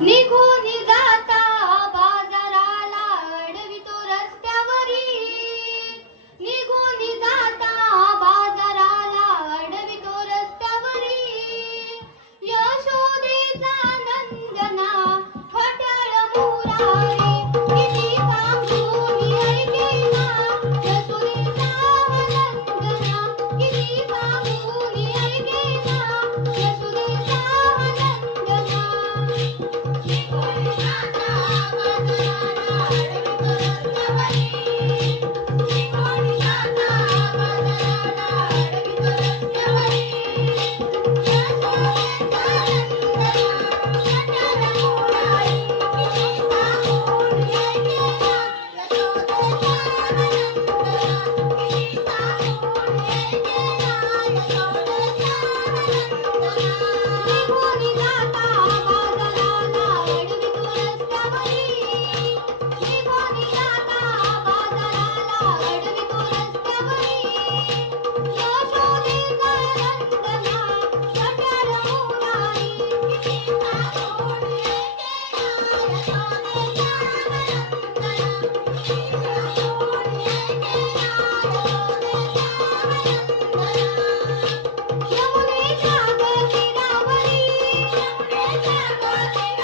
निघून जाता बाजाराला अडवितो रस्त्यावरी. निघून जाता बाजाराला अडवितो रस्त्यावरी. यशोदेचा नंदना फटाळ मुरारी. किती सांगून ऐकेना यशोदेचा नंदना. किती सांगून ऐकेना यशोदेचा नंदना. निघून जाता बाजाराला अडवितो रस्त्यावरी. निघून जाता बाजाराला अडवितो रस्त्यावरी. यशोदेचा नंदना फटाळ मुरारी. किती सांगून ऐकेना यशोदेचा नंदना. किती सांगून ऐकेना यशोदेचा नंदना. निघून जाता बाजाराला अडवितो रस्त्यावरी. निघून जाता बाजाराला अडवितो रस्त्यावरी. यशोदेचा नंदना फटाळ मुरारी. किती सांगून ऐकेना यशोदेचा नंदना. किती सांगून ऐकेना यशोदेचा नंदना. यमुनेच्या गतीरावरी. यमुनेच्या गतीरावरी.